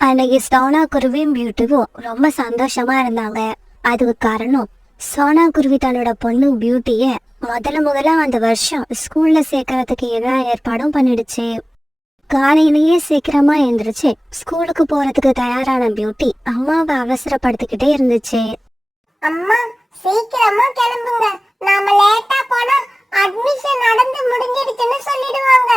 அன்னைக்கு சோனா குருவியும் பியூட்டியும் ரொம்ப சந்தோஷமா இருந்தாங்க. அதுக்கு காரணம் சோனா குருவி தன்னோட பொண்ணு பியூட்டிய முதல்ல அந்த வருஷம் ஸ்கூல்ல சேர்க்கறதுக்கு எல்லா ஏற்பாடும் பண்ணிடுச்சு. காலையிலேயே சீக்கிரமா எழுந்திருச்சு ஸ்கூலுக்கு போறதுக்கு தயாரான பியூட்டி அம்மாவை அவசரப்படுத்திக்கிட்டே இருந்துச்சு. அம்மா சீக்கிரமா கிளம்புங்க, நாம லேட்டா போனா அட்மிஷன் நடந்து முடிஞ்சிடுச்சுன்னு சொல்லிடுவாங்க.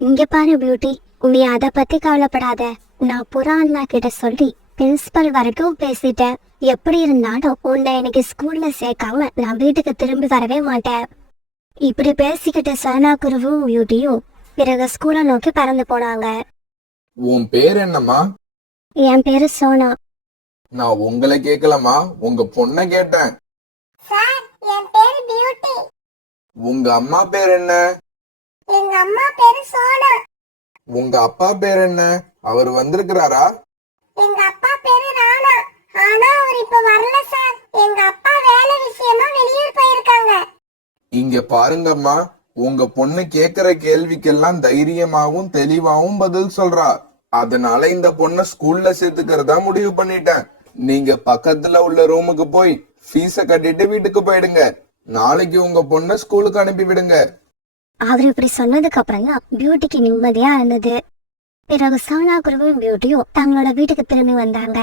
இங்க பாரு பியூட்டி, நீ அத பத்தி கவலைப்படாத. நான் புறா அண்ணா கிட்ட சொல்லி பிரின்சிபல் வரைக்கும் பேசிட்டேன். எப்படி இருந்தாலும் உன்னை இன்னைக்கு ஸ்கூல்ல சேர்க்காம நான் வீட்டுக்கு திரும்பி வரவே மாட்டேன். இப்படி பேசிக்கிட்டு சோனா குருவும் பியூட்டியும் பிறகு ஸ்கூலை நோக்கி பறந்து போனாங்க. உன் பேர் என்னம்மா? என் பேரு சோனா. நான் உங்களை கேட்கலமா, உங்க பொண்ண கேட்டேன். சார், என் பேரு பியூட்டி. உங்க அம்மா பேர் என்ன? எங்க அம்மா பேரு சோனா. உங்க அப்பா பேர் என்ன? அவர் வந்திருக்கிறாரா? எங்க அப்பா பேரு ராணா. ஆனா அவர் இப்ப வரல சார். எங்க அப்பா வேலை விஷயமா வெளியூர் போயிருக்காங்க. இங்க பாருங்கம்மா, உங்க பொண்ணு கேக்குற கேள்விக்கெல்லாம் தைரியமாவும் தெளிவாவும் பதில் சொல்றா. அதனால இந்த பொண்ண ஸ்கூல்ல சேர்த்துக்கிறதா முடிவு பண்ணிட்டேன். நீங்க பக்கத்துல உள்ள ரூமுக்கு போய் ஃபீஸ கட்டிட்டு வீட்டுக்கு போயிடுங்க. நாளைக்கு உங்க பொண்ண ஸ்கூலுக்கு அனுப்பி விடுங்க. அவர் இப்படி சொன்னதுக்கு அப்புறம் தான் பியூட்டிக்கு நிம்மதியா இருந்தது. பிறகு சோனா குருவும் பியூட்டியும் தங்களோட வீட்டுக்கு திரும்பி வந்தாங்க.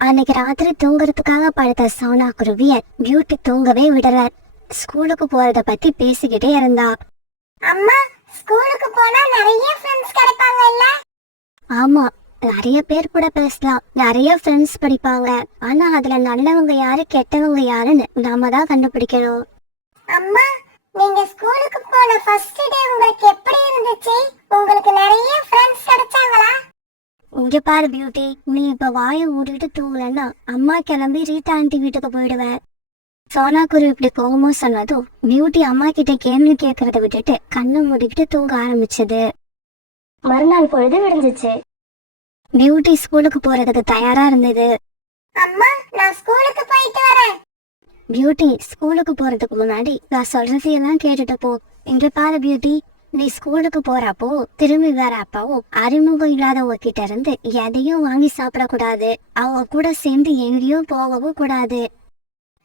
அன்னைக்கு ராத்திரி தூங்குறதுக்காக படுத்த சோனா குருவிய பியூட்டி தூங்கவே விடல. ஸ்கூலுக்கு போறத பத்தி பேசிக்கிட்டே இருந்தா. அம்மா, ஸ்கூலுக்கு போனா நிறைய ஃப்ரெண்ட்ஸ் கிடைப்பாங்க இல்ல? ஆமா, நிறைய பேர் கூட பேசலாம், நிறைய ஃப்ரெண்ட்ஸ் படிப்பாங்க. ஆனா அதுல நல்லவங்க யாரு கெட்டவங்க யாருன்னு நாம தான் கண்டுபிடிக்கணும். அம்மா, நீங்க ஸ்கூலுக்கு போன ஃபர்ஸ்ட் டே உங்களுக்கு எப்படி இருந்துச்சு? உங்களுக்கு நிறைய ஃப்ரெண்ட்ஸ் கிடைச்சாங்களா? இங்க பாரு பியூட்டி, நீ இப்ப வாயை மூடிட்டு தூங்கலன்னா அம்மா கிளம்பி ரீட்டா ஆண்டி வீட்டுக்கு போயிடுவேன். சோனா குரு இப்படி கோவமா சொன்னதும் பியூட்டி அம்மா கிட்ட கேள்வி கேட்கறத விட்டுட்டு கண்ணை மூடிக்கிட்டு தூங்க ஆரம்பிச்சது. மறுநாள் பொழுது விடிஞ்சிச்சு. பியூட்டி ஸ்கூலுக்கு போறதுக்கு தயாரா இருந்தது. அம்மா, நான் ஸ்கூலுக்கு போயிட்டு வரேன். பியூட்டி ஸ்கூலுக்கு போறதுக்கு முன்னாடி நான் சொல்றதையெல்லாம் கேட்டுட்டு போ. இங்க பாரு பியூட்டி, நீ ஸ்கூலுக்கு போறப்போ திரும்பி வரப்போ அறிமுகம் இல்லாதவங்க கிட்ட இருந்து எதையும் வாங்கி சாப்பிடக்கூடாது. அவங்க கூட சேர்ந்து எங்கேயும் போகவும் கூடாது.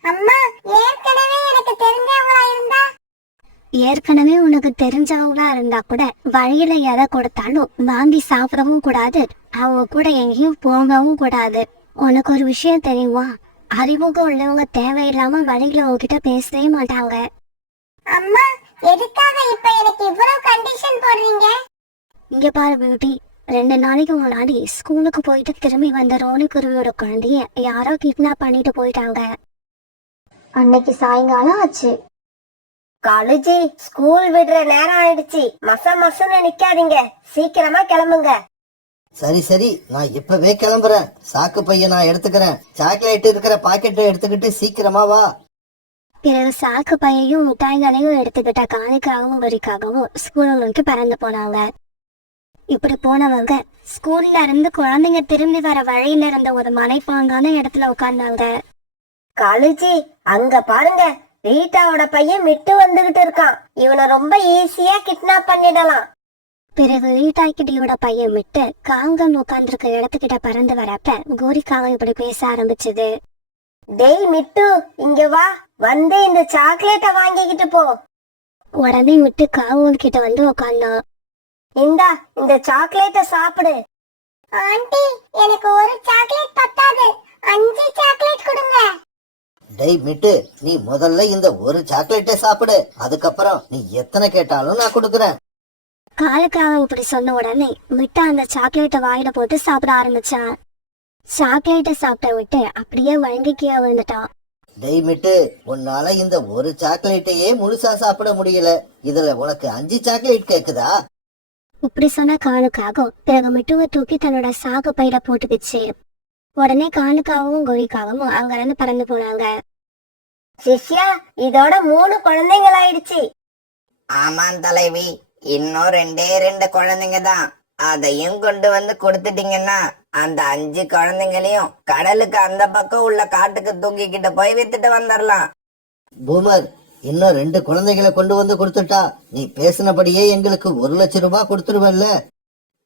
அம்மா, ஏற்கனவே எனக்கு தெரிஞ்சவங்களா இருந்தா? ஏற்கனவே உனக்கு தெரிஞ்சவங்களா இருந்தா கூட வழியில எதை கொடுத்தாலும் வாங்கி சாப்பிடவும் கூடாது. அவங்க கூட எங்கேயும் போகவும் கூடாது. உனக்கு ஒரு விஷயம் தெரியுமா? அறிமுகம் உள்ளவங்க தேவையில்லாம வழியில உங்ககிட்ட பேசவே மாட்டாங்க. அம்மா, எதுக்காக இப்ப எனக்கு இவ்வளவு கண்டிஷன் போடுறீங்க? இங்க பாரு பியூட்டி, 2 நாளைக்கு முன்னாடி ஸ்கூலுக்கு போயிட்டு திரும்பி வந்த ரோனி குருவியோட குழந்தைய யாரோ கிட்னாப் பண்ணிட்டு போயிட்டாங்க. அன்னைக்கு சாயங்காலம் ஆச்சு. காலேஜி, ஸ்கூல் விடுற நேரம் ஆயிடுச்சு. மசன்னு நிக்காதீங்க, சீக்கிரமா கிளம்புங்க. சரி சரி, நான் இப்பவே கிளம்புறேன். சாக்கு பைய நான் எடுத்துக்கிறேன். சாக்லேட் இருக்கிற பாக்கெட்டை எடுத்துக்கிட்டு சீக்கிரமா வா. பிறகு சாக்கு பையையும் மிட்டாய்களையும் எடுத்துக்கிட்ட காணிக்காகவும் வரிக்காகவும் ஸ்கூலை நோக்கி பறந்து போனாங்க. இப்படி போனவங்க ஸ்கூல்ல இருந்து குழந்தைங்க திரும்பி வர வழியில இருந்த ஒரு மலைப்பாங்கான இடத்துல உட்கார்ந்தாங்க. காலேஜி, அங்க பாருங்க, ரீட்டாவோட பையன் மிட்டு வந்துகிட்டு இருக்கான். இவனை ரொம்ப ஈஸியா கிட்னாப் பண்ணிடலாம். பிறகு ரீட்டாய்கிட்டியோட பையன் விட்டு காங்கம் உட்கார்ந்துருக்க இடத்துக்கிட்ட பறந்து வரப்ப கோரிக்காகம் இப்படி பேச ஆரம்பிச்சது. டேய் மிட்டு, இங்க வா, வந்து இந்த சாக்லேட்டை வாங்கிக்கிட்டு போ. உடனே விட்டு காவூர் கிட்ட வந்து உட்கார்ந்தான். இந்தா, இந்த சாக்லேட்டை சாப்பிடு. ஆண்டி, எனக்கு ஒரு சாக்லேட் பத்தாது, 5 சாக்லேட் கொடுங்க. டேய் மிட்டு, நீ முதல்ல இந்த ஒரு சாக்லேட்டை சாப்பிடு. அதுக்கப்புறம் நீ எத்தனை கேட்டாலும் நான் கொடுக்கறேன். காலுக்காக இப்படி சொன்ன உடனே மிட்டா அந்த சாக்லேட்டை வாயில போட்டு சாப்பிட ஆரம்பிச்சான். சாக்லேட்டை சாப்பிட்ட விட்டு அப்படியே வழங்கி கீழே விழுந்துட்டான். டேய் மிட்டு, உன்னால இந்த ஒரு சாக்லேட்டையே முழுசா சாப்பிட முடியல. இதுல உனக்கு 5 சாக்லேட் கேக்குதா? இப்படி சொன்ன காலுக்காகவும் பிறகு மிட்டுவை தூக்கி தன்னோட சாக்கு பையில போட்டுக்கிச்சு. உடனே காலுக்காகவும் கோரிக்காகவும் அங்க இருந்து பறந்து போனாங்க. சிஷ்யா, இதோட 3 குழந்தைகள் ஆயிடுச்சு. ஆமாம் தலைவி, இன்னும் 2 குழந்தைங்க தான். அதையும் கொண்டு வந்து கொடுத்துட்டீங்கன்னா அந்த 5 குழந்தைங்களையும் கடலுக்கு அந்த பக்கம் உள்ள காட்டுக்கு தூக்கிக்கிட்டு போய் வித்துட்டு வந்துடலாம். பூமர், இன்னும் 2 குழந்தைகளை கொண்டு வந்து கொடுத்துட்டா நீ பேசினபடியே எங்களுக்கு 1 லட்சம் ரூபாய் கொடுத்துருவல்ல?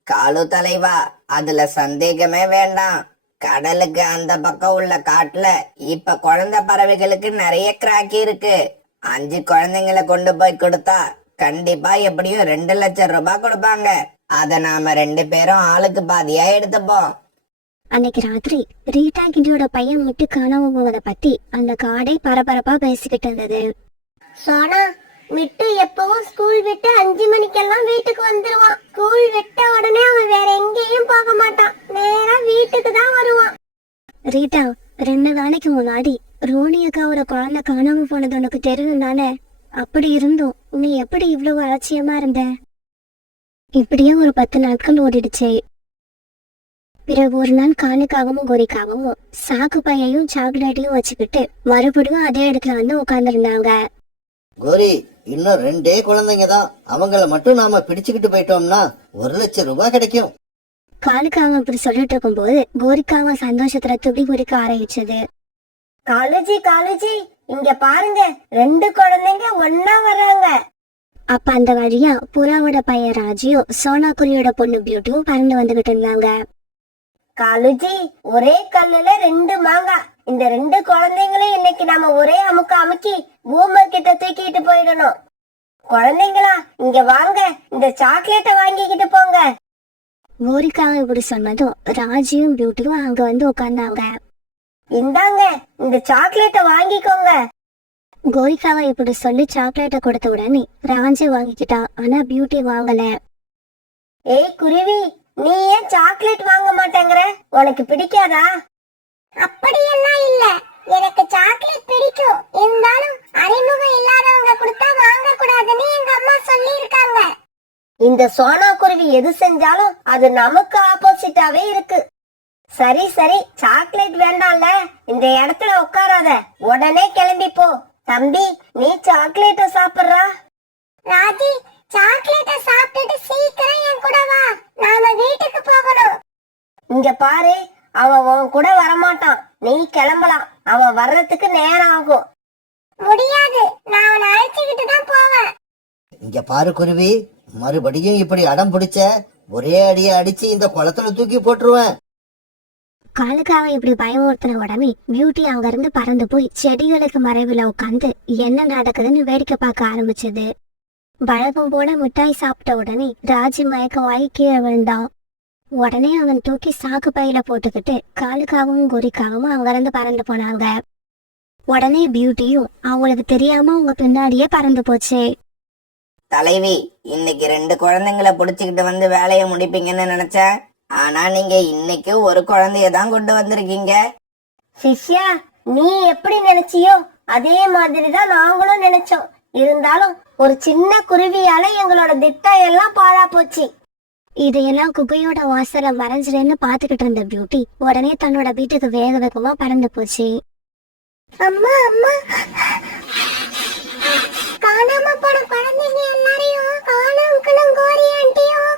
காலு தலைவா, அதுல சந்தேகமே வேண்டாம். கடலுக்கு அந்த பக்கம் உள்ள காட்டுல இப்ப குழந்தை பறவைகளுக்கு நிறைய கிராக்கி இருக்கு. 5 குழந்தைங்களை கொண்டு போய் கொடுத்தா கண்டிப்பா எப்படியும் 2 லட்சம் ரூபாய் கொடுப்பாங்க. அத நாம 2 பேரும் ஆளுக்கு பாதியா எடுத்துப்போம். அன்னைக்கு ராத்திரி ரீட்டா கிண்டியோட பையன் விட்டு காணாம போவதை பத்தி அந்த காடே பரபரப்பா பேசிக்கிட்டு இருந்தது. சோனா, மிட்டு எப்பவும் ஸ்கூல் விட்டு 5 மணிக்கெல்லாம் வீட்டுக்கு வந்துருவான். ஸ்கூல் விட்ட உடனே அவன் வேற எங்கேயும் போக மாட்டான், நேரா வீட்டுக்கு தான் வருவான். ரீட்டா, 2 நாளைக்கு முன்னாடி ரோனி அக்காவோட குழந்தை காணாம போனது உனக்கு தெரியும் தானே? அப்படி இருந்தும் நீ எப்படி இவ்வளவு அலட்சியமா இருந்த? இப்படியே ஒரு 10 நாட்கள் ஓடிடுச்சு. பிறகு ஒரு நாள் காலுக்காகவும் கோரிக்காகவும் சாக்கு பையையும் சாக்லேட்டையும் வச்சுக்கிட்டு மறுபடியும் அதே இடத்துல வந்து உட்கார்ந்துருந்தாங்க. கோரி, இன்னும் 2 குழந்தைங்க தான். அவங்கள மட்டும் நாம பிடிச்சுக்கிட்டு போயிட்டோம்னா 1 லட்சம் ரூபாய் கிடைக்கும். காலுக்காக இப்படி சொல்லிட்டு இருக்கும்போது கோரிக்காக சந்தோஷத்துல துடி குடிக்க ஆரம்பிச்சது. காலுஜி காலுஜி, இங்க பாருங்க, 2 குழந்தைங்க ஒன்னா வர்றாங்க. அப்ப அந்த வழியா புறாவோட பையன் ராஜியும் சோனா குருவியோட பொண்ணு பியூட்டியும் பறந்து வந்துகிட்டு இருந்தாங்க. காலுஜி, ஒரே கல்லுல 2 மாங்காய். இந்த 2 குழந்தைங்களையும் இன்னைக்கு நாம ஒரே அமுக்க அமுக்கி பூமர் கிட்ட தூக்கிட்டு போயிடணும். குழந்தைங்களா, இங்க வாங்க, இந்த சாக்லேட்டை வாங்கிக்கிட்டு போங்க. கோரிக்காக இப்படி சொன்னதும் ராஜியும் பியூட்டியும் அங்க வந்து உட்கார்ந்தாங்க. இந்தாங்க, இந்த சாக்லேட்டை வாங்கிக்கோங்க. கோரிக்காக இப்படி சொல்லி சாக்லேட்டை கொடுத்த உடனே ராஜி வாங்கிக்கிட்டா. ஆனா பியூட்டி வாங்கல. ஏய் குருவி, நீ ஏன் சாக்லேட் வாங்க மாட்டேங்கிற? உனக்கு பிடிக்காதா? அப்படியெல்லாம் இல்ல, எனக்கு சாக்லேட் பிடிக்கும். இருந்தாலும் அறிமுகம் இல்லாதவங்க கொடுத்தா வாங்க கூடாதுன்னு எங்க அம்மா சொல்லி இருக்காங்க. இந்த சோனா குருவி எது செஞ்சாலும் அது நமக்கு ஆப்போசிட்டாவே இருக்கு. சரி சரி, சாக்லேட் வேண்டாம்ல, இந்த இடத்துல உட்காராத, உடனே கிளம்பி போ. தம்பி, நீ சாக்லேட்ட சாப்பிடுறா? ராஜி, சாக்லேட்டை சாப்பிட்டுட்டு சீக்கிரம் என் கூட வா, நாம வீட்டுக்கு போகணும். இங்க பாரு, அவன் உன் கூட வரமாட்டான், நீ கிளம்பலாம். அவன் வர்றதுக்கு நேரம் ஆகும். முடியாது, நான் அவனை அழைச்சுக்கிட்டு தான் போவேன். இங்க பாரு குருவி, மறுபடியும் இப்படி அடம் பிடிச்ச ஒரே அடியை அடிச்சு இந்த குளத்துல தூக்கி போட்டுருவேன். காலுக்காக இப்படி பயமுறுத்தின உடனே பியூட்டி அங்க இருந்து பறந்து போய் செடிகளுக்கு மறைவுல உட்காந்து என்ன நடக்குதுன்னு வேடிக்கை பார்க்க ஆரம்பிச்சது. வழக்கம் போல மிட்டாய் சாப்பிட்ட உடனே ராஜி மயக்கமாயி கீழே விழுந்தான். உடனே அவன் தூக்கி சாக்கு பையில போட்டுக்கிட்டு காலுக்காகவும் கோரிக்காகவும் அங்க இருந்து பறந்து போனாங்க. உடனே பியூட்டியும் அவங்களுக்கு தெரியாம அவங்க பின்னாடியே பறந்து போச்சு. தலைவி, இன்னைக்கு 2 குழந்தைங்களை புடிச்சுக்கிட்டு வந்து வேலையை முடிப்பீங்கன்னு நினைச்சேன். ஆனா நீங்க இன்னைக்கு ஒரு குழந்தைய தான் கொண்டு வந்திருக்கீங்க. சிஷ்யா, நீ எப்படி நினைச்சியோ அதே மாதிரிதான் நாங்களும் நினைச்சோம். இருந்தாலும் ஒரு சின்ன குருவியால எங்களோட திட்டம் எல்லாம் பாழா போச்சு. இதையெல்லாம் குகையோட வாசல மறைஞ்சிருன்னு பாத்துக்கிட்டு இருந்த பியூட்டி உடனே தன்னோட வீட்டுக்கு வேக வேகமா பறந்து போச்சு. அம்மா அம்மா, காணாம போன குழந்தைங்க எல்லாரையும் அங்கிளும் கோரி ஆண்டியும்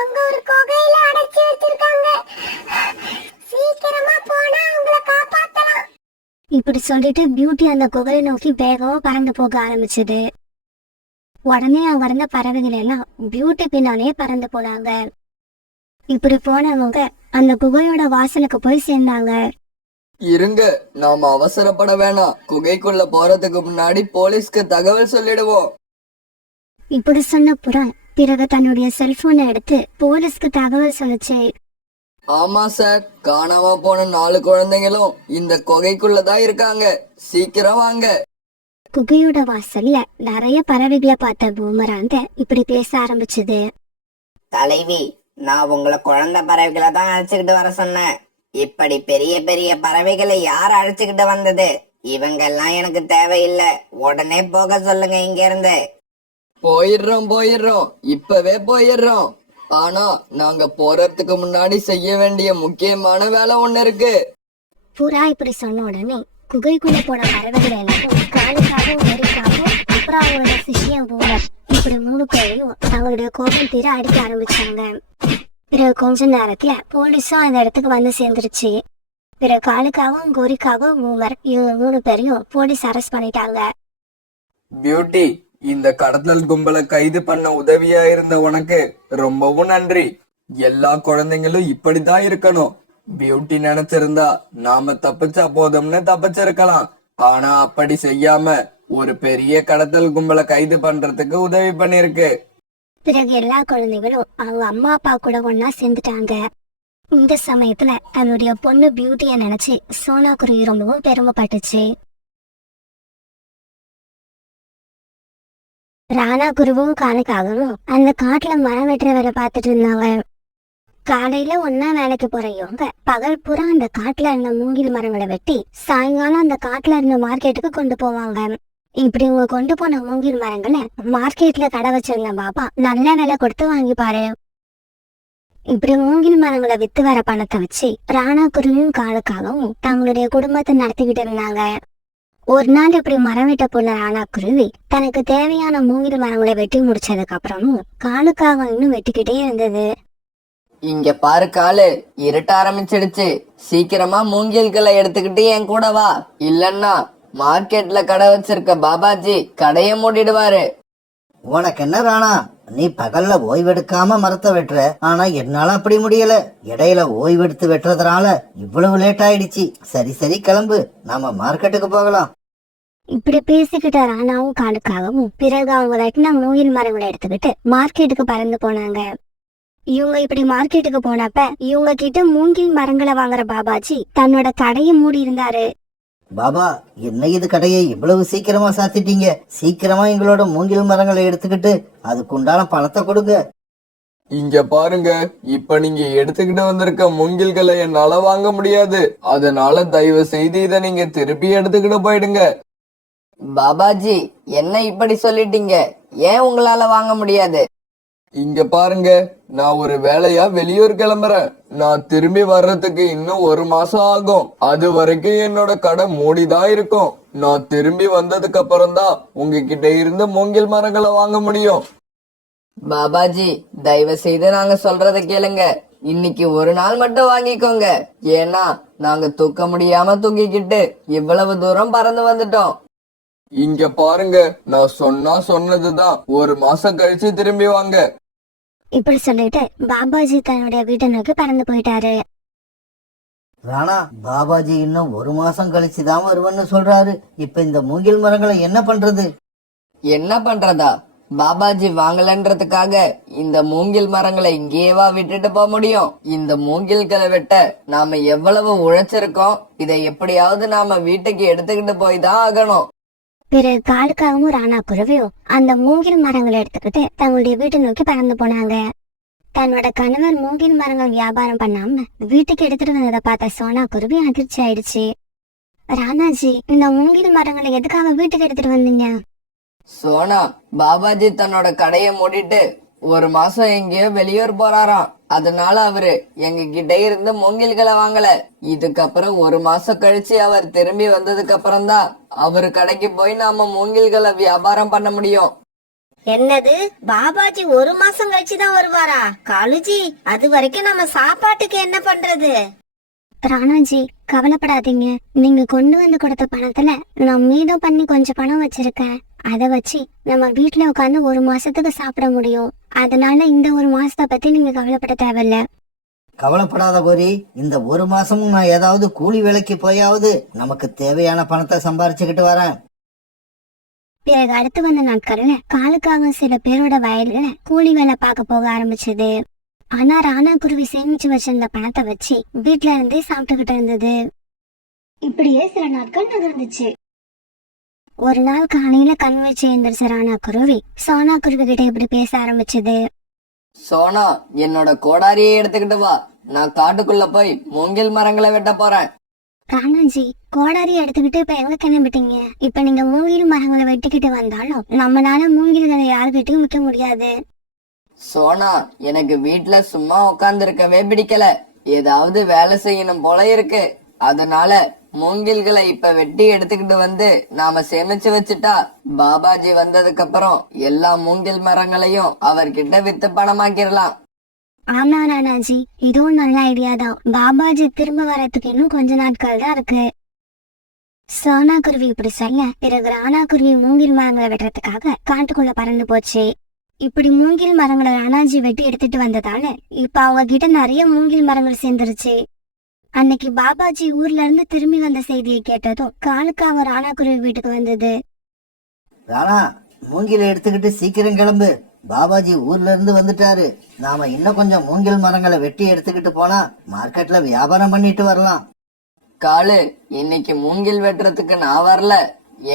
அங்க ஒரு குகையில அடைச்சி வச்சிருக்காங்க. சீக்கிரமா போனா அவங்கள காப்பாத்தலாம். இப்படி சொல்லிட்டு பியூட்டி அந்த குகையை நோக்கி வேகமா பறந்து போக ஆரம்பிச்சது. உடனே அங்க இருந்த பறவைகள் எல்லாம் பியூட்டி பின்னாலே பறந்து போனாங்க. இப்படி போனவங்க அந்த குகையோட வாசலுக்கு போய் சேர்ந்தாங்க. இருங்க, நாம அவசரப்பட வேணாம். குகைக்குள்ள போறதுக்கு முன்னாடி போலீஸ்க்கு தகவல் சொல்லிடுவோம். இப்படி சொன்ன புறா பிறகு தன்னுடைய செல்போனை எடுத்து போலீஸ்க்கு தகவல் சொல்லுச்சு. ஆமா சார், காணாம போன 4 குழந்தைங்களும் இந்த குகைக்குள்ளதான் இருக்காங்க. சீக்கிரம் வாங்க. குகையோட வாசல்ல நிறைய பறவைகளை பார்த்த பூமராங்க இப்படி பேச ஆரம்பிச்சது. தலைவி, நான் உங்களை குழந்தை பறவைகளை தான் அழைச்சுக்கிட்டு வர சொன்னேன். இப்படி பெரிய பெரிய பறவைகளை யார் அழைச்சுக்கிட்டு வந்தது? இவங்க எல்லாம் எனக்கு தேவையில்லை. உடனே போக சொல்லுங்க இங்க இருந்து. போயிடுறோம், இப்பவே போயிடுறோம். ஆனா நாங்க போறதுக்கு முன்னாடி செய்ய வேண்டிய முக்கியமான வேலை ஒண்ணு இருக்கு. புறா இப்படி சொன்ன உடனே குகைக்குள்ள போன பறவைகள் எல்லாரும் காலுக்காகவும் நெருக்காகவும் அப்புறம் அவங்களோட சிஷியம் பூமர் இப்படி 3 பேரையும் அவங்களுடைய கோபம் தீர அடிக்க ஆரம்பிச்சாங்க. பிறகு கொஞ்ச நேரத்துல போலீஸும் அந்த இடத்துக்கு வந்து சேர்ந்துருச்சு. பிறகு காலுக்காகவும் கோரிக்காகவும் பூமர் இவங்க 3 பேரையும் போலீஸ் அரெஸ்ட் பண்ணிட்டாங்க. பியூட்டி, இந்த கடத்தல் கும்பலை கைது பண்ண உதவியா இருந்த உனக்கு ரொம்பவும் நன்றி. எல்லா குழந்தைங்களும் இப்படிதான் இருக்கணும். பியூட்டி நினைச்சிருந்தா நாம தப்பிச்சா போதும்னு தப்பிச்சிருக்கலாம். ஆனா அப்படி செய்யாம ஒரு பெரிய கடத்தல் கும்பலை கைது பண்றதுக்கு உதவி பண்ணிருக்கு. பிறகு எல்லா குழந்தைகளும் அவங்க அம்மா அப்பா கூட ஒன்னா சேர்ந்துட்டாங்க. இந்த சமயத்துல தன்னுடைய பொண்ணு பியூட்டிய நினைச்சு சோனா குருவி ரொம்பவும் பெருமைப்பட்டுச்சு. ராணா குருவும் காலுக்காகவும் அந்த காட்டுல மரம் வெட்டுற வேலை பார்த்துட்டு இருந்தாங்க. காலையில ஒன்னா வேலைக்கு போற இவங்க பகல் பூரா அந்த காட்டுல இருந்த மூங்கில் மரங்களை வெட்டி சாயங்காலம் அந்த காட்டுல இருந்த மார்க்கெட்டுக்கு கொண்டு போவாங்க. இப்படி இவங்க கொண்டு போன மூங்கில் மரங்களை மார்க்கெட்ல கடை வச்சிருந்த பாபா நல்ல விலை கொடுத்து வாங்கிப்பாரு. இப்படி மூங்கில் மரங்களை வித்து வர பணத்தை வச்சு ராணா குருவியும் காலுக்காகவும் தங்களுடைய குடும்பத்தை நடத்திக்கிட்டு இருந்தாங்க. ஒரு நாள் இப்படி மரம் வெட்ட போன ராணா குருவி தனக்கு தேவையான மூங்கில் மரங்களை வெட்டி முடிச்சதுக்கு அப்புறமும் காலுக்காகவும் இன்னும் வெட்டிக்கிட்டே இருந்தது. இங்க பாரு காலு, இருட்ட ஆரம்பிச்சிடுச்சு. சீக்கிரமா மூங்கில்களை எடுத்துக்கிட்டு என் கூட வா. இல்லன்னா மார்க்கெட்ல கடை வச்சிருக்க பாபாஜி கடைய மூடிடுவாரு. உனக்கு என்ன ராணா, நீ பகல்ல ஓய்வெடுக்காம மரத்தை வெட்டுற, ஆனா என்னால அப்படி முடியல. இடையில ஓய்வெடுத்து வெட்டுறதுனால இவ்வளவு லேட் ஆயிடுச்சு. சரி சரி கிளம்பு, நாம மார்க்கெட்டுக்கு போகலாம். இப்படி பேசிக்கிட்ட ராணாவும் காலுக்காகவும் பிறகு அவங்க வெட்டின மூங்கில் மரங்களை எடுத்துக்கிட்டு மார்க்கெட்டுக்கு பறந்து போனாங்க. இவங்க இப்படி மார்க்கெட்டுக்கு போனப்ப இவங்க கிட்ட மூங்கில் மரங்களை வாங்குற பாபாஜி தன்னோட கடையை மூடி இருந்தாரு. பாபா, என்ன இது கடையை இவ்வளவு சீக்கிரமா சாத்திட்டீங்க? சீக்கிரமா எங்களோட மூங்கில் மரங்களை எடுத்துக்கிட்டு அதுக்குண்டான பணத்தை கொடுங்க. இங்க பாருங்க, இப்ப நீங்க எடுத்துக்கிட்டு வந்திருக்க மூங்கில்களை என்னால வாங்க முடியாது. அதனால தயவு செய்து இதை நீங்க திருப்பி எடுத்துக்கிட்டு போயிடுங்க. பாபாஜி, என்ன இப்படி சொல்லிட்டீங்க? ஏன் உங்களால வாங்க முடியாது? இங்க பாருங்க, நான் ஒரு வேலையா வெளியூர் கிளம்புறேன். நான் திரும்பி வர்றதுக்கு இன்னும் 1 மாசம் ஆகும். அது வரைக்கும் என்னோட கடை மூடிதான் இருக்கும். நான் திரும்பி வந்ததுக்கு அப்புறம் தான் உங்ககிட்ட இருந்து மூங்கில் மரங்களை வாங்க முடியும். பாபாஜி, தயவு செய்து நாங்க சொல்றத கேளுங்க. இன்னைக்கு ஒரு நாள் மட்டும் வாங்கிக்கோங்க. ஏன்னா நாங்க தூக்க முடியாம தூங்கிக்கிட்டு இவ்வளவு தூரம் பறந்து வந்துட்டோம். இங்க பாருங்க, நான் சொன்னதுதான். 1 மாசம் கழிச்சு திரும்பி வாங்க. இப்படி சொல்லிட்டு பாபாஜி தன்னுடைய வீட்டை நோக்கி பறந்து போயிட்டாரு. ராணா, பாபாஜி இன்னும் 1 மாசம் கழிச்சுதான் வருவன்னு சொல்றாரு. இப்ப இந்த மூங்கில் மரங்களை என்ன பண்றது? என்ன பண்றதா? பாபாஜி வாங்கலன்றதுக்காக இந்த மூங்கில் மரங்களை இங்கேயேவா விட்டுட்டு போக முடியும்? இந்த மூங்கில்களை வெட்ட நாம எவ்வளவு உழைச்சிருக்கோம். இதை எப்படியாவது நாம வீட்டுக்கு எடுத்துக்கிட்டு போய் தான் ஆகணும். பிறகு காலுக்காகவும் ராணா குருவியும் அந்த மூங்கில் மரங்களை எடுத்துக்கிட்டு தங்களுடைய வீட்டை நோக்கி பறந்து போனாங்க. தன்னோட கணவர் மூங்கில் மரங்கள் வியாபாரம் பண்ணாம வீட்டுக்கு எடுத்துட்டு வந்ததை பார்த்த சோனா குருவி அதிர்ச்சி ஆயிடுச்சு. ராணாஜி, இந்த மூங்கில் மரங்களை எதுக்காக வீட்டுக்கு எடுத்துட்டு வந்தீங்க? சோனா, பாபாஜி தன்னோட கடையை மூடிட்டு 1 மாசம் எங்கேயோ வெளியூர் போறாராம். அதனால அவரு எங்க கிட்ட இருந்து மூங்கில்களை வாங்கல. இதுக்கப்புறம் 1 மாசம் கழிச்சு அவர் திரும்பி வந்ததுக்கு அப்புறம் தான் அவரு கடைக்கு போய் நாம மூங்கில்களை வியாபாரம் பண்ண முடியும். என்னது, பாபாஜி 1 மாசம் கழிச்சுதான் வருவாரா? காலுஜி, அது வரைக்கும் நம்ம சாப்பாட்டுக்கு என்ன பண்றது? ராணாஜி, கவலைப்படாதீங்க. நீங்க கொண்டு வந்து கொடுத்த பணத்துல நான் மீதம் பண்ணி கொஞ்சம் பணம் வச்சிருக்கேன். அத வச்சு நம்ம வீட்டுல உட்காந்து 1 மாசத்துக்கு சாப்பிட முடியும். அதனால இந்த 1 மாசத்தை பத்தி நீங்க கவலைப்பட தேவையில்ல. கவலைப்படாத கோரி, இந்த 1 மாசமும் நான் ஏதாவது கூலி வேலைக்கு போயாவது நமக்கு தேவையான பணத்தை சம்பாரிச்சுக்கிட்டு வரேன். பிறகு அடுத்து வந்த நாட்கள்ல காலுக்காக சில பேரோட வயல்ல கூலி வேலை பார்க்க போக ஆரம்பிச்சது. ஆனா ராணா குருவி சேமிச்சு வச்சிருந்த பணத்தை வச்சு வீட்டுல இருந்தே சாப்பிட்டுக்கிட்டு இருந்தது. இப்படியே சில நாட்கள் நகர்ந்துச்சு. ஒரு நாள் காலையில கண் வச்சு எழுந்திரிச்ச ராணா குருவி சோனா குருவி கிட்ட இப்படி பேச ஆரம்பிச்சது. சோனா, என்னோட கோடாரியை எடுத்துக்கிட்டு வா. நான் காட்டுக்குள்ள போய் மூங்கில் மரங்களை வெட்ட போறேன். ராணாஜி, கோடாரி எடுத்துக்கிட்டு இப்ப எங்க கிளம்பிட்டீங்க? இப்ப நீங்க மூங்கில் மரங்களை வெட்டிக்கிட்டு வந்தாலும் நம்மளால மூங்கில்களை யாருக்கிட்டையும் விற்க முடியாது. சோனா, எனக்கு வீட்டுல சும்மா உட்கார்ந்து இருக்கவே பிடிக்கல. ஏதாவது வேலை செய்யணும் போல இருக்கு. அதனால மூங்கில்களை இப்ப வெட்டி எடுத்துக்கிட்டு வந்து நாம சேமிச்சு வச்சுட்டா பாபாஜி வந்ததுக்கு அப்புறம் எல்லா மூங்கில் மரங்களையும் அவர்கிட்ட வித்து பணமாக்கிடலாம். ஆமா ராணாஜி, இதுவும் நல்ல ஐடியா தான். பாபாஜி திரும்ப வரத்துக்கு இன்னும் கொஞ்ச நாட்கள் தான் இருக்கு. சோனா குருவி இப்படி சொல்ல பிறகு ராணா குருவி மூங்கில் மரங்களை வெட்டுறதுக்காக காட்டுக்குள்ள பறந்து போச்சு. இப்படி மூங்கில் மரங்களை ராணாஜி வெட்டி எடுத்துட்டு வந்ததால இப்ப அவங்க கிட்ட நிறைய மூங்கில் மரங்கள் சேர்ந்துருச்சு. அன்னைக்கு பாபாஜி ஊர்ல இருந்து திரும்பி வந்த செய்தியை கேட்டதும் காலுக்காக ராணா குருவி வீட்டுக்கு வந்தது. ராணா, மூங்கில எடுத்துக்கிட்டு சீக்கிரம் கிளம்பு. பாபாஜி ஊர்ல இருந்து வந்துட்டாரு. நாம இன்னும் கொஞ்சம் மூங்கில் மரங்களை வெட்டி எடுத்துக்கிட்டு போனா மார்க்கெட்ல வியாபாரம் பண்ணிட்டு வரலாம். காலு, இன்னைக்கு மூங்கில் வெட்டுறதுக்கு நான் வரல.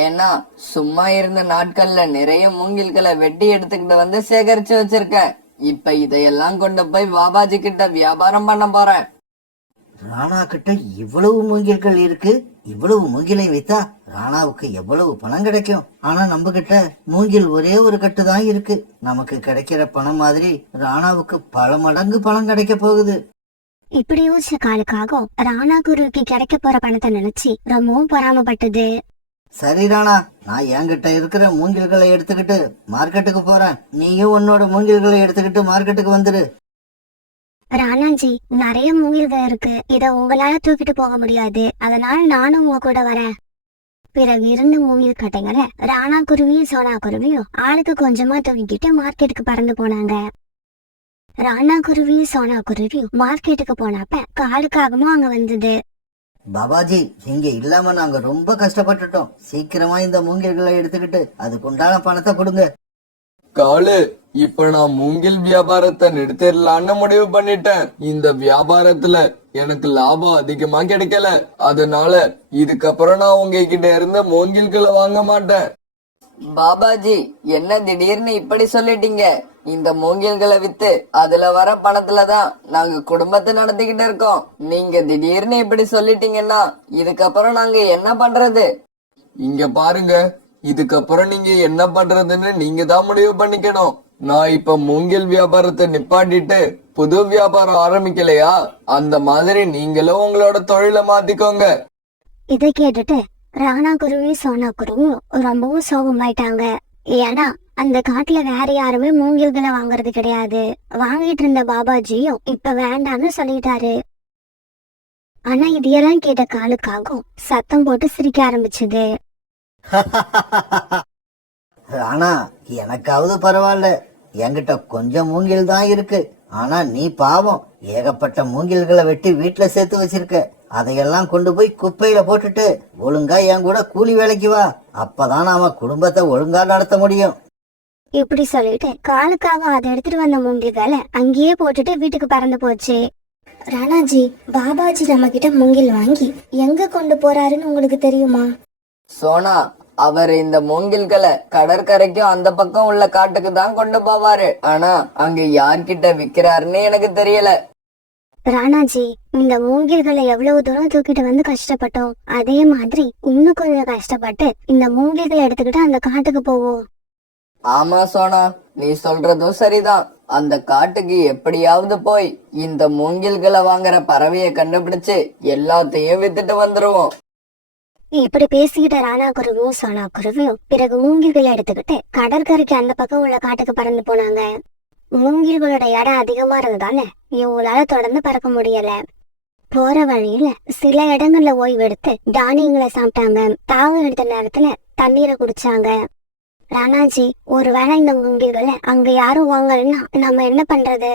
ஏன்னா சும்மா இருந்த நாட்கள்ல நிறைய மூங்கில்களை வெட்டி எடுத்துக்கிட்டு வந்து சேகரிச்சு வச்சிருக்கேன். இப்ப இதையெல்லாம் கொண்டு போய் பாபாஜி கிட்ட வியாபாரம் பண்ண போறேன். ராணா கிட்ட இவ்வளவு மூங்கில்கள் இருக்கு. இவ்வளவு மூங்கிலை வித்தா ராணாவுக்கு எவ்வளவு பணம் கிடைக்கும். ஆனா நம்ம கிட்ட மூங்கில் ஒரே ஒரு கட்டு தான் இருக்கு. நமக்கு கிடைக்கிற பணம் மாதிரி ராணாவுக்கு பல மடங்கு பணம் கிடைக்க போகுது. இப்படி யோசிச்ச காலுக்காக ராணா குருவிக்கு கிடைக்க போற பணத்தை நினைச்சு ரொம்பவும் பொறாமப்பட்டது. சரி ராணா, நான் என்கிட்ட இருக்கிற மூங்கில்களை எடுத்துக்கிட்டு மார்க்கெட்டுக்கு போறேன். நீயும் உன்னோட மூங்கில்களை எடுத்துக்கிட்டு மார்க்கெட்டுக்கு வந்துரு. ராணாஜி, நிறைய மூங்கில்கள் இருக்கு. இத உங்களால தூக்கிட்டு போக முடியாது. அதனால நானும் உங்க கூட வரேன். பிறகு இருந்த மூங்கில் கட்டைங்களை ராணா குருவியும் சோனா குருவியும் ஆளுக்கு கொஞ்சமா தூக்கிட்டு மார்க்கெட்டுக்கு பறந்து போனாங்க. ராணா குருவியும் சோனா குருவியும் மார்க்கெட்டுக்கு போனப்ப காலுக்காகவும் அங்க வந்தது. பாபாஜி, இங்க இல்லாம நாங்க ரொம்ப கஷ்டப்பட்டுட்டோம். சீக்கிரமா இந்த மூங்கில்களை எடுத்துக்கிட்டு அதுக்குண்டான பணத்தை கொடுங்க. காலு, இப்ப நான் மூங்கில் வியாபாரத்தை நிறுத்திடலான்னு முடிவு பண்ணிட்டேன். இந்த வியாபாரத்துல எனக்கு லாபம் அதிகமா கிடைக்கல. அதனால இதுக்கப்புறம் நான் உங்ககிட்ட இருந்து மூங்கில்களை வாங்க மாட்டேன். பாபாஜி, என்ன திடீர்னு இப்படி சொல்லிட்டீங்க? இந்த மூங்கில்களை வித்து அதுல வர பணத்துலதான் நாங்க குடும்பத்தை நடத்திக்கிட்டு இருக்கோம். நீங்க திடீர்னு இப்படி சொல்லிட்டீங்கன்னா இதுக்கப்புறம் நாங்க என்ன பண்றது? இங்க பாருங்க, இதுக்கப்புறம் நீங்க என்ன பண்றதுன்னு நீங்க தான் முடிவு பண்ணிக்கணும். நான் இப்ப மூங்கில் வியாபாரத்தை நிப்பாட்டிட்டு புது வியாபாரம் ஆரம்பிக்கலையா? அந்த மாதிரி நீங்களும் உங்களோட தொழிலை மாத்திக்கோங்க. இதை கேட்டுட்டு ராணா குருவி சோனா குருவியும் ரொம்பவும் சோகமாயிட்டாங்க. ஏன்னா அந்த காட்டுல வேற யாருமே மூங்கில்களை வாங்குறது கிடையாது. வாங்கிட்டு இருந்த பாபாஜியும் இப்ப வேண்டாம்னு சொல்லிட்டாரு. ஆனா இதையெல்லாம் கேட்ட காலுக்காகவும் சத்தம் போட்டு சிரிக்க ஆரம்பிச்சது. ராணா, எனக்காவது பரவாயில்ல. என்கிட்ட கொஞ்சம் மூங்கில் தான் இருக்கு. ஆனா நீ பாவம், ஏகப்பட்ட மூங்கில்களை வெட்டி வீட்டுல சேர்த்து வச்சிருக்க. அதையெல்லாம் கொண்டு போய் குப்பையில போட்டுட்டு ஒழுங்கா என் கூட கூலி வேலைக்கு வா. அப்பதான் நாம குடும்பத்தை ஒழுங்கா நடத்த முடியும். இப்படி சொல்லிட்டு காலுக்காக அதை எடுத்துட்டு வந்த மூங்கில்களை அங்கேயே போட்டுட்டு வீட்டுக்கு பறந்து போச்சு. ராணாஜி, பாபாஜி நம்ம கிட்ட மூங்கில் வாங்கி எங்க கொண்டு போறாருன்னு உங்களுக்கு தெரியுமா? சோனா, அவர் இந்த மூங்கில்களை கடற்கரைக்கும் அந்த பக்கம் உள்ள காட்டுக்கு தான் கொண்டு போவாரு. ஆனா அங்க யார்கிட்ட விக்கிறாருன்னு எனக்கு தெரியல. ராணாஜி, இந்த மூங்கில்களை எவ்வளவு தூரம் தூக்கிட்டு வந்து கஷ்டப்பட்டோம். அதே மாதிரி இன்னும் கொஞ்சம் கஷ்டப்பட்டு இந்த மூங்கில்களை எடுத்துக்கிட்டு அந்த காட்டுக்கு போவோம். ஆமா சோனா, நீ சொல்றதும் சரிதான். அந்த காட்டுக்கு எப்படியாவது போய் இந்த மூங்கில்களை வாங்குற பறவையை கண்டுபிடிச்சு எல்லாத்தையும் வித்துட்டு வந்துருவோம். இப்படி பேசிக்கிட்ட ராணா குருவியும் சோனா குருவியும் பிறகு மூங்கில்களை எடுத்துக்கிட்டு கடற்கரைக்கு அந்த பக்கம் உள்ள காட்டுக்கு பறந்து போனாங்க. மூங்கில்களோட எடை அதிகமா இருந்ததால இவங்களால தொடர்ந்து பறக்க முடியல. போற வழியில சில இடங்கள்ல ஓய்வெடுத்து தானியங்களை சாப்பிட்டாங்க. தாகம் எடுத்த நேரத்துல தண்ணீரை குடிச்சாங்க. ராணாஜி, ஒருவேளை இந்த மூங்கில்களை அங்க யாரும் வாங்கலன்னா நம்ம என்ன பண்றது?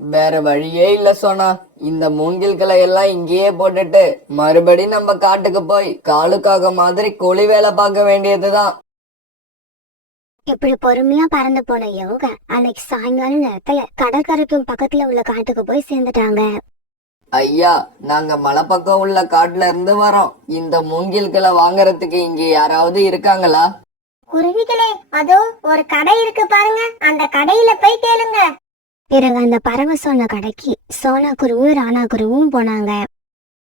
வேற வழியே இல்ல சோனா. இந்த மூங்கில்களை எல்லாம் இங்கேயே போட்டுட்டு மறுபடி நம்ம காட்டுக்கு போய் காலுக்காக மாதிரி கூலி வேலை பார்க்க வேண்டியதுதான். இப்படி பொறுமையா பறந்து போன இவங்க அன்னைக்கு சாயங்கால நேரத்துல கடற்கரைக்கும் பக்கத்துல உள்ள காட்டுக்கு போய் சேர்ந்துட்டாங்க. ஐயா, நாங்க மலை பக்கம் உள்ள காட்டுல இருந்து வரோம். இந்த மூங்கில்களை வாங்குறதுக்கு இங்க யாராவது இருக்காங்களா? குருவிகளே, அதோ ஒரு கடை இருக்கு பாருங்க, அந்த கடையில போய் கேளுங்க. பிறகு அந்த பறவை சொன்ன கடைக்கு சோனா குருவும் ராணா குருவும் போனாங்க.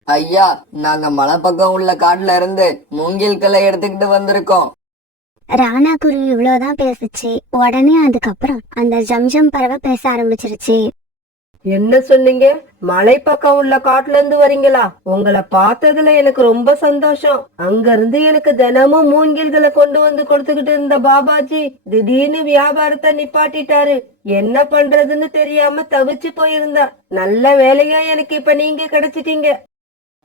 ஐயா, நாங்க மலை பக்கம் உள்ள காட்டுல இருந்து மூங்கில்களை எடுத்துக்கிட்டு வந்திருக்கோம். ராணா குருவி இவ்வளவுதான் பேசுச்சு. உடனே அதுக்கப்புறம் அந்த ஜம்ஜம் பறவை பேச ஆரம்பிச்சிருச்சு. என்ன சொன்னீங்க? மலை பக்கம் உள்ள காட்டுல இருந்து வரீங்களா? உங்களை பார்த்ததுல எனக்கு ரொம்ப சந்தோஷம். அங்க இருந்து எனக்கு தினமும் மூங்கில்களை கொண்டு வந்து கொடுத்துக்கிட்டு இருந்த பாபாஜி திடீர்னு வியாபாரத்தை நிப்பாட்டிட்டாரு. என்ன பண்றதுன்னு தெரியாம தவிச்சு போயிருந்தா. நல்ல வேலையா எனக்கு இப்ப நீங்க கிடைச்சிட்டீங்க.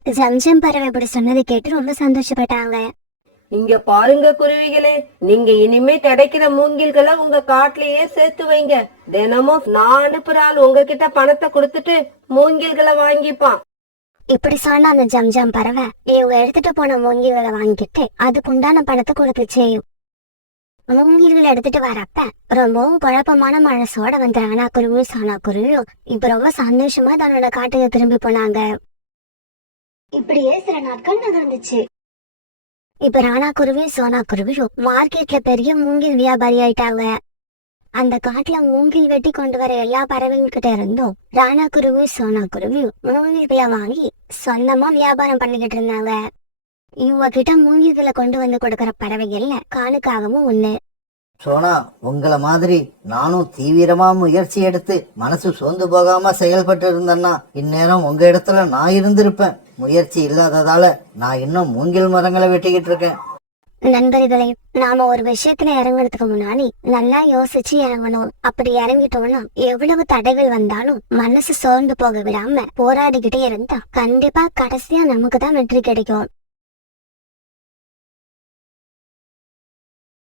ஜம்ஜம் பறவை இப்படி சொன்னதை கேட்டு ரொம்ப சந்தோஷப்பட்டாங்க. இங்க பாருங்க குருவிகளே, நீங்க இனிமே கிடைக்கிற மூங்கில்களை உங்க காட்டுலயே சேர்த்து வைங்க. தினமும் நான் அனுப்புற ஆள் உங்ககிட்ட பணத்தை கொடுத்துட்டு மூங்கில்களை வாங்கிப்பான். இப்படி சொன்ன அந்த ஜம்ஜம் பறவை இவங்க எடுத்துட்டு போன மூங்கில்களை வாங்கிட்டு அதுக்குண்டான பணத்தை கொடுத்துச்சு. மூங்கில்களை எடுத்துட்டு வரப்ப ரொம்பவும் குழப்பமான மனசோட வந்த ராணா குருவியும் சோனா குருவியும் இப்ப ரொம்ப சந்தோஷமா தன்னோட காட்டுக்கு திரும்பி போனாங்க. இப்படியே சில நாட்கள் நகர்ந்துச்சு. இப்ப ராணா குருவியும் சோனா குருவியும் மார்க்கெட்ல பெரிய மூங்கில் வியாபாரி ஆயிட்டாங்க. அந்த காட்டுல மூங்கில் வெட்டி கொண்டு வர எல்லா பறவைங்கிட்ட இருந்தும் ராணா குருவியும் சோனா குருவியும் மூங்கில்களை வாங்கி சொந்தமா வியாபாரம் பண்ணிக்கிட்டு இருந்தாங்க. இவங்க கிட்ட மூங்கில்களை கொண்டு வந்து கொடுக்கற பறவைகள்ல காணுக்காகவும் ஒண்ணு. சோனா, உங்களை மாதிரி நானும் தீவிரமா முயற்சி எடுத்து மனசு சோர்ந்து போகாம செயல்பட்டு இருந்தேன்னா இந்நேரம் உங்க இடத்துல நான் இருந்திருப்பேன். முயற்சி இல்லாததால நான் இன்னும் மூங்கில் மரங்களை வெட்டிக்கிட்டு இருக்கேன். நண்பர்களே, நாம ஒரு விஷயத்துல இறங்குறதுக்கு முன்னாடி நல்லா யோசிச்சு இறங்கணும். அப்படி இறங்கிட்டோம்னா எவ்வளவு தடைகள் வந்தாலும் மனசு சோர்ந்து போக விடாம போராடிக்கிட்டே இருந்தா கண்டிப்பா கடைசியா நமக்கு தான் வெற்றி கிடைக்கும்.